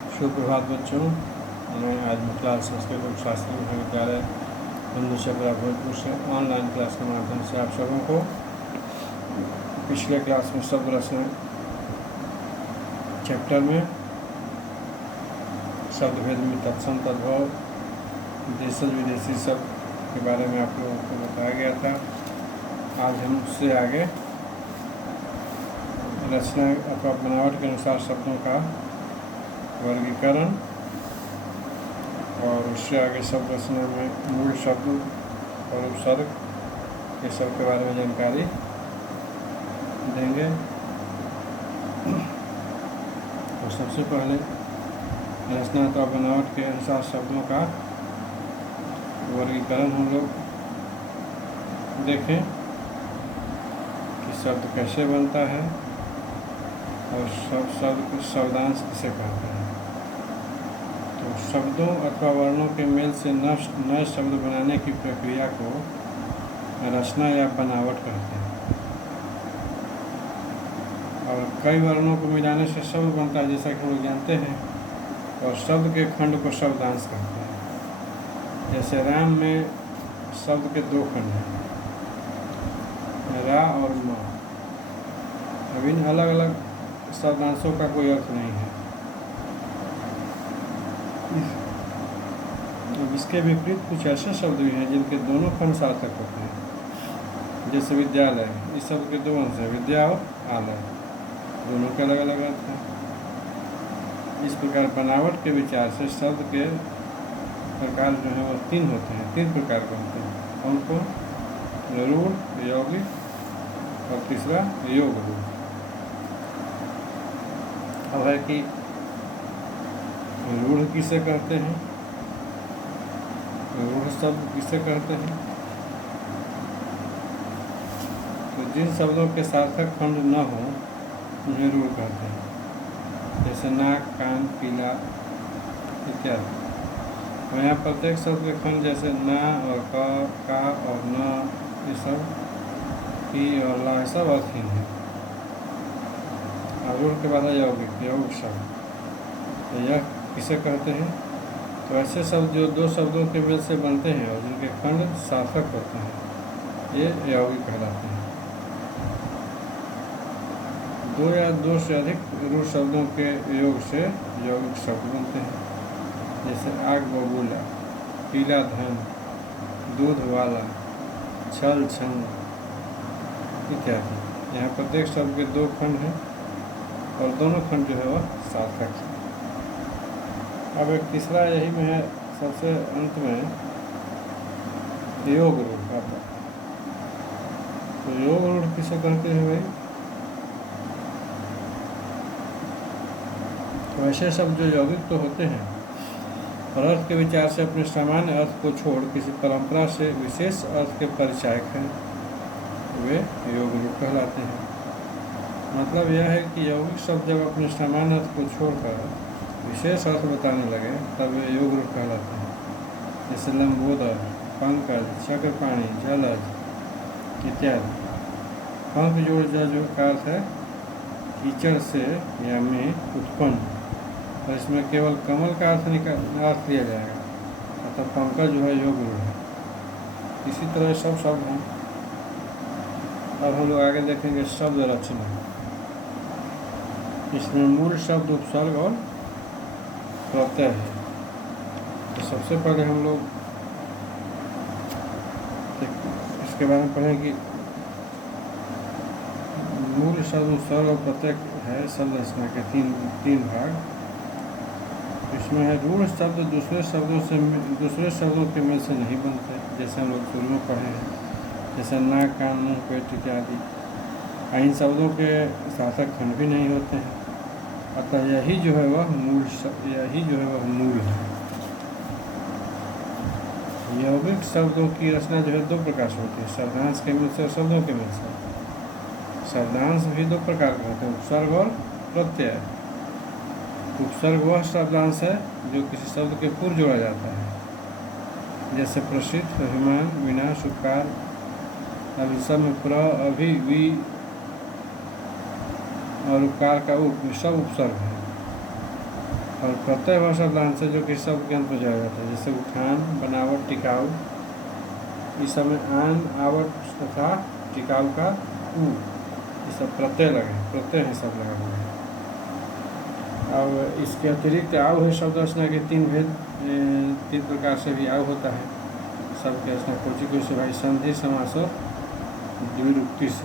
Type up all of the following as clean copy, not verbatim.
सुप्रभात बच्चों। मैं आज मिथिला संस्कृत उप शास्त्री महाविद्यालय बंधुशकरा भोजपुर से ऑनलाइन क्लास के माध्यम से आप सबों को पिछले क्लास में शब्द रचना चैप्टर में शब्द भेद में तत्सम तद्भव देशज विदेशी शब्द के बारे में आप लोगों को बताया गया था। आज हम उससे आगे रचना अथवा बनावट के अनुसार शब्दों का वर्गीकरण और उससे आगे शब्द रचना में मूल शब्द और उपसर्ग ये सब के बारे में जानकारी देंगे। तो सबसे पहले रचना अथवा बनावट के अनुसार शब्दों का वर्गीकरण हम लोग देखें कि शब्द कैसे बनता है और शब्द को शब्दांश किसे कहते हैं। तो शब्दों अथवा वर्णों के मेल से नए शब्द बनाने की प्रक्रिया को रचना या बनावट कहते हैं। और कई वर्णों को मिलाने से शब्द बनता है, जैसा कि हम लोग जानते हैं। और शब्द के खंड को शब्दांश कहते हैं। जैसे राम में शब्द के दो खंड हैं, रा और म। अब इन अलग अलग शब्दांशों का कोई अर्थ नहीं है। अब इसके विपरीत कुछ ऐसे शब्द भी हैं जिनके दोनों खंड सार्थक होते हैं। जैसे विद्यालय, इस शब्द के दो अंश हैं, विद्या और आलय, दोनों के अलग अलग अर्थ हैं। इस प्रकार बनावट के विचार से शब्द के प्रकार जो है वो तीन होते हैं, तीन प्रकार के होते हैं। उनको रूढ़, यौगिक और तीसरा योग रूढ़। अब है कि रूढ़ किसे कहते हैं, रूढ़ शब्द किसे कहते हैं। तो जिन शब्दों के सार्थक खंड न हो उन्हें रूढ़ कहते हैं। जैसे नाक, कान, पीला इत्यादि। और यहाँ प्रत्येक शब्द के खंड जैसे ना और का और न, ये सब पी और ला, सब अर्थहीन है। और रूढ़ के बाद है यौगिक, यौगिक शब्द। तो यह किसे कहते हैं। तो ऐसे शब्द जो दो शब्दों के मेल से बनते हैं और जिनके खंड सार्थक होते हैं, ये यौगिक कहलाते हैं। दो या दो से अधिक रूढ़ शब्दों के योग से यौगिक शब्द बनते हैं। जैसे आग बबूला, पीला धन, दूध वाला, छल छंद इत्यादि। यहाँ प्रत्येक शब्द के दो खंड हैं और दोनों खंड जो है वह सार्थक है। अब एक तीसरा यही में है, सबसे अंत में योग रूढ़ आता। तो योग रूढ़ किसे कहते हैं भाई। तो ऐसे शब्द जो यौगिक तो होते हैं और अर्थ के विचार से अपने सामान्य अर्थ को छोड़ किसी परंपरा से विशेष अर्थ के परिचायक हैं, वे योग रूढ़ कहलाते हैं। मतलब यह है कि यौगिक शब्द जब अपने सामान्य अर्थ को छोड़कर विशेष अर्थ बताने लगे तब वे योग रूढ़ कहलाते हैं। जैसे लंबोदर, पंकज, चक्रपाणी, जलज इत्यादि। पंख जोड़ जो का अर्थ है कीचड़ से या में उत्पन्न, और इसमें केवल कमल का अर्थ लिया जाएगा, अतः पंकज जो है योग रूढ़ है। इसी तरह सब शब्द हैं। अब हम लोग आगे देखेंगे शब्द रचना। इसमें मूल शब्द, उपसर्ग और प्रत्यय है। तो सबसे पहले हम लोग इसके बारे में पढ़ें कि मूल शब्द, उपसर्ग और प्रत्यय है शब्द रचना के तीन भाग। इसमें है रूढ़ शब्द दूसरे शब्दों के मेल से नहीं बनते, जैसे हम लोग शुरू में पढ़े हैं। जैसे नाक, कान, मुँह, पेट इत्यादि। इन शब्दों के सार्थक खंड भी नहीं होते हैं, अतः यही जो है वह मूल है। यौगिक शब्दों की रचना जो है दो प्रकार से होती है, शब्दांश के मेल से और शब्दों के मेल से। शब्दांश भी दो प्रकार के होते हैं, उपसर्ग और प्रत्यय। उपसर्ग वह शब्दांश है जो किसी शब्द के पूर्व जोड़ा जाता है, जैसे प्रसिद्ध, अभिमान, विनाश, उपकार। अब सब में प्र, अभि, वि और उपकार का उप सब उपसर्ग है। और प्रत्यय भाषा शब्दांश से जो कि शब्द के अंत में जोड़ा जाता है, जैसे उठान, बनावट, टिकाऊ। इस समय आन, आवट तथा टिकाऊ का ऊ, ये सब प्रत्यय लगे, प्रत्यय है सब लगा हुआ है। अब इसके अतिरिक्त आव है शब्द रचना के तीन भेद, तीन प्रकार से भी आव होता है शब्द की रचना। कोचि से भाई संधि, समास और द्विरुक्ति से।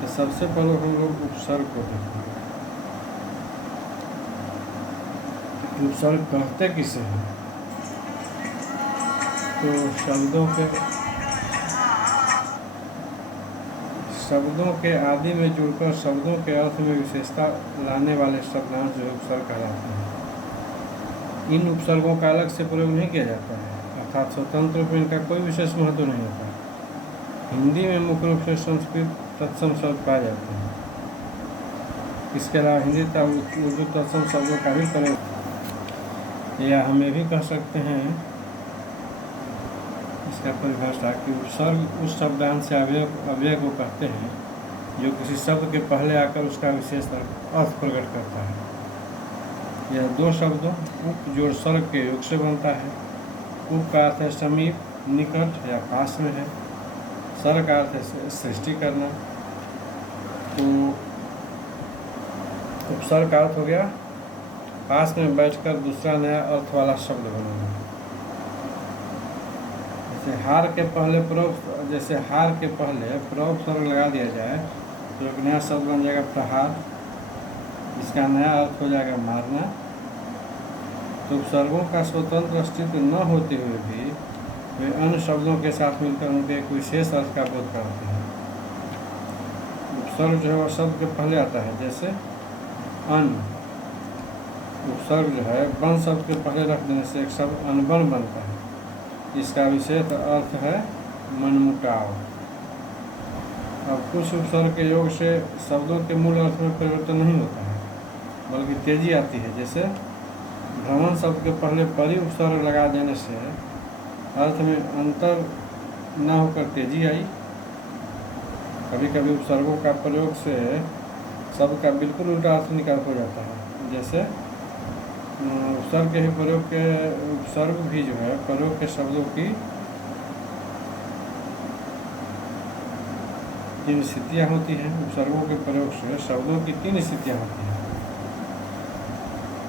तो सबसे पहले हम लोग उपसर्ग को देखेंगे। उपसर्ग कहते किसे हैं? तो शब्दों के आदि में जुड़कर शब्दों के अर्थ में विशेषता लाने वाले शब्दांश जो उपसर्ग कहलाते हैं। इन उपसर्गों का अलग से प्रयोग नहीं किया जाता है, अर्थात स्वतंत्र रूप में इनका कोई विशेष महत्व नहीं होता। हिंदी में मुख्य रूप से संस्कृत तत्सम शब्द पाए जाते हैं। इसके अलावा हिंदी तथा उर्दू तत्सम शब्दों का भी प्रयोग, या हम ये भी कह सकते हैं इसका परिभाषा कि उपसर्ग उस शब्दांश से अव्यय को कहते हैं जो किसी शब्द के पहले आकर उसका विशेष अर्थ प्रकट करता है। यह दो शब्दों उप जोड़ सर्ग के योग से बनता है। उप का अर्थ है समीप, निकट या पास में है। सर्ग का अर्थ है सृष्टि करना। तो उपसर्ग का अर्थ हो गया पास में बैठकर दूसरा नया अर्थ वाला शब्द बनाना। जैसे हार के पहले प्रयोग लगा दिया जाए तो एक नया शब्द बन जाएगा प्रहार, इसका नया अर्थ हो जाएगा मारना। तो उपसर्गों का स्वतंत्र अस्तित्व न होते हुए भी वे अन्य शब्दों के साथ मिलकर उनके एक विशेष अर्थ का बोध कराते हैं। उपसर्ग जो है वह शब्द के पहले आता है, जैसे अन्न। उपसर्ग जो है वन शब्द के पहले रख देने से एक शब्द अनबन बनता है। इसका विशेष अर्थ है मनमुटाव। अब कुछ उपसर्ग के योग से शब्दों के मूल अर्थ में परिवर्तन नहीं होता है बल्कि तेजी आती है। जैसे भ्रमण शब्द के पहले परि उपसर्ग लगा देने से अर्थ में अंतर न होकर तेजी आई। कभी कभी उपसर्गों का प्रयोग से शब्द का बिल्कुल उल्टा अर्थ निकाल हो जाता है। जैसे उपसर्ग के उपसर्ग भी जो है प्रयोग के शब्दों की तीन स्थितियाँ होती हैं। उपसर्गों के प्रयोग से शब्दों की तीन स्थितियाँ होती हैं।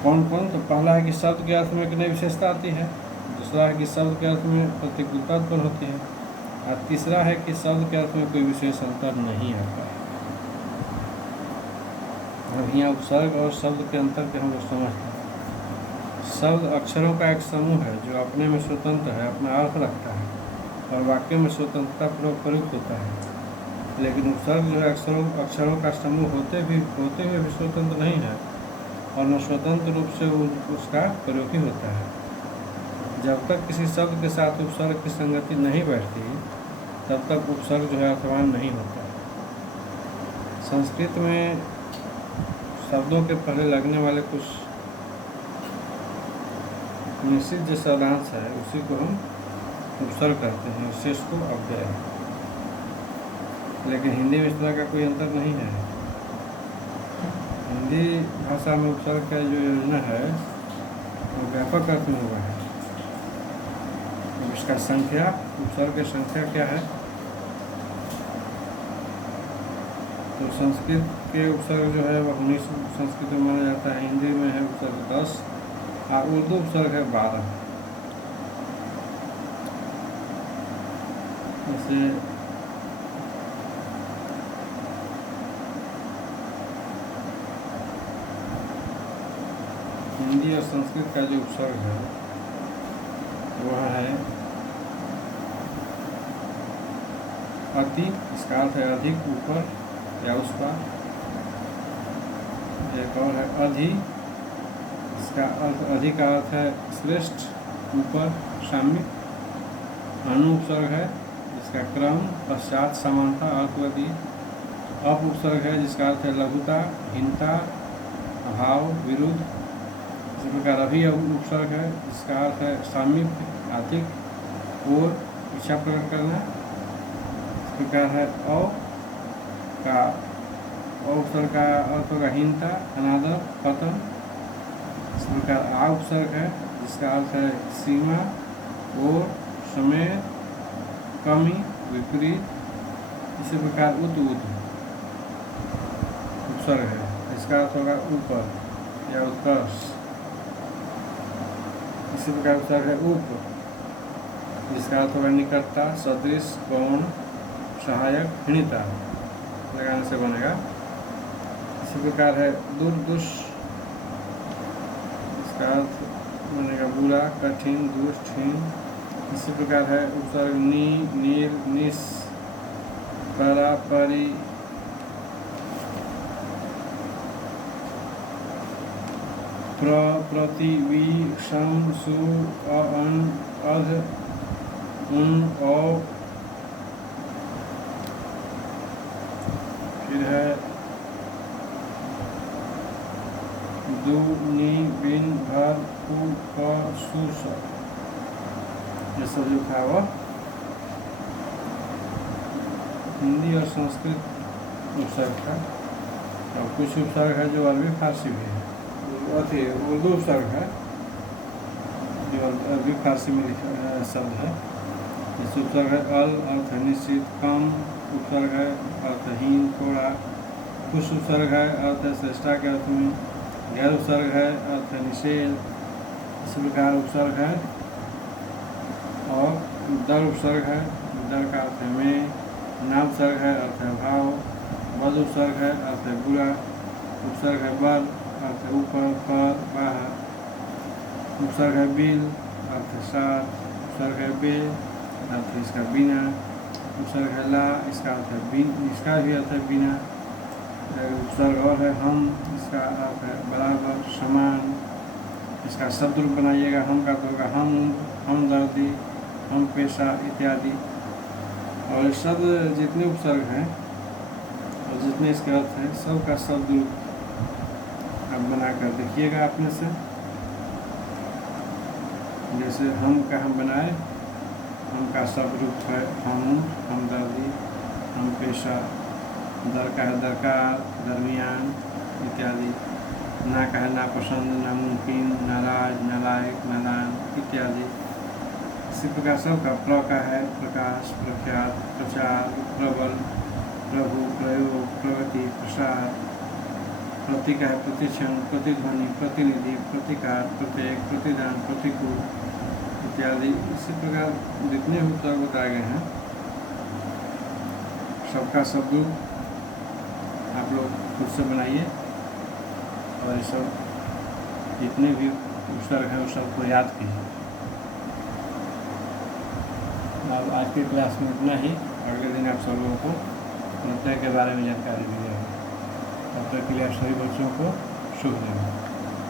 कौन कौन? तो पहला है कि शब्द के अर्थ में एक नई विशेषता आती है। दूसरा है कि शब्द के अर्थ में प्रतिकूलता उत्पन्न होती है। और तीसरा है कि शब्द के अर्थ में कोई विशेष अंतर नहीं आता है। अब यहाँ उपसर्ग और शब्द के अंतर के हम लोग समझते हैं। शब्द अक्षरों का एक समूह है जो अपने में स्वतंत्र है, अपना अर्थ रखता है और वाक्य में स्वतंत्रता पूर्वक प्रयुक्त होता है। लेकिन उपसर्ग जो है अक्षरों का समूह होते हुए भी स्वतंत्र नहीं है और न स्वतंत्र रूप से उसका प्रयोग ही होता है। जब तक किसी शब्द के साथ उपसर्ग की संगति नहीं बैठती तब तक उपसर्ग जो है अर्थवान नहीं होता है। संस्कृत में शब्दों के पहले लगने वाले कुछ निश्चित जो शब्दांश है उसी को हम उपसर्ग कहते हैं, शेष को अव्यय। लेकिन हिंदी में इस तरह का कोई अंतर नहीं है। हिंदी भाषा में उपसर्ग का जो योजना है वो व्यापक अर्थ में हुआ है। इसका संख्या, उपसर्ग की संख्या क्या है? तो संस्कृत के उपसर्ग जो है वह 19 संस्कृत में माना जाता है। हिंदी में है उपसर्ग 10 और उर्दू उपसर्ग है 12। जैसे हिंदी और संस्कृत का जो उपसर्ग है वह है अति, इसका अर्थ है अधिक, ऊपर या उस पर। एक और है अधि, इसका अर्थ अधिक का अर्थ है श्रेष्ठ, ऊपर, साम्य। अनु उपसर्ग है जिसका क्रम, पश्चात, समानता, अर्थवती। अप उपसर्ग है जिसका अर्थ है लघुता, हीनता, अभाव, विरुद्ध। इसी प्रकार अभी उपसर्ग है जिसका अर्थ है सामीप्य, अधिक, और, इच्छा प्रकट करना। इस प्रकार है उपसर्ग का अर्थ होगा हीनता, अनादर, पतन। इस प्रकार आ उपसर्ग है जिसका अर्थ है सीमा और समय, कमी, विपरीत। इसी प्रकार उत उपसर्ग है, इसका अर्थ होगा ऊपर या उत्कर्ष। इसी प्रकार उपसर्ग है उप जिसका अर्थ होगा निकटता, सदृश, गौण, सहायक, हीनता लगाने से बनेगा। इसी प्रकार है दुर्दुष, इसका अर्थ बनेगा बुरा, कठिन, दुष्ट, हीन। इसी प्रकार है उपसर्ग नी, नीर, निस, परा, परि, प्र, प्रति, वि, सम, सु, अन, अध, उन, औ। फिर है दु, नी, बिन, भर, पु, प, सु, स। ये सब जो था वह हिंदी और संस्कृत उपसर्ग था। और कुछ उपसर्ग है जो अरबी फारसी भी है, उर्दू उपसर्ग है जो अरबी फारसी में लिखा शब्द है। इस उपसर्ग है अल, अर्थ है निश्चित, कम उपसर्ग है अर्थहीन, थोड़ा। कुछ उपसर्ग है अर्थ है श्रेष्ठा के अर्थ में। गैर उपसर्ग है अर्थ है निषेध। इस प्रकार उपसर्ग है। और दर उपसर्ग है, दर का अर्थ है में। ना उपसर्ग है अर्थ है भाव। बद उपसर्ग है अर्थ है बुरा। उपसर्ग है बल, अर्थ है ऊपर, पर, बाहर। उपसर्ग है बिल, अर्थ है साथ। उपसर्ग है बे, अर्थ है इसका बिना। उपसर्ग है ला, इसका अर्थ है बिन, इसका भी अर्थ है बिना। उपसर्ग और है हम, इसका अर्थ है बराबर, समान। इसका शब्द रूप बनाइएगा, हम का तो होगा हमदर्दी, हम पेशा इत्यादि। और ये शब्द जितने उपसर्ग हैं और जितने इसके अर्थ हैं सब का शब्द रूप आप बनाकर देखिएगा अपने से। जैसे हम का हम बनाए, हम का शब्द रूप है हमदर्दी, हम पेशा। दर का है दरकार, दरमियान इत्यादि। ना का है नापसंद, नामुमकिन, नाराज, नालायक, नादान इत्यादि। इसी प्रकार सब का प्र का है प्रकाश, प्रख्यात, प्रचार, प्रबल, प्रभु, प्रयोग, प्रगति, प्रसार। प्रति का है प्रतिक्षण, प्रतिध्वनि, प्रतिनिधि, प्रतिकार, प्रत्येक, प्रतिदान, प्रतिकूल इत्यादि। इसी प्रकार जितने उपसर्ग बताए गए हैं सबका शब्द आप लोग खुद से बनाइए और ये सब जितने भी उपसर्ग हैं उस सबको याद कीजिए। अब आज की क्लास में इतना ही। अगले दिन आप सब लोगों को प्रत्यय के बारे में जानकारी दी जाएगी। तब तक के लिए आप सभी बच्चों को शुभ दिन।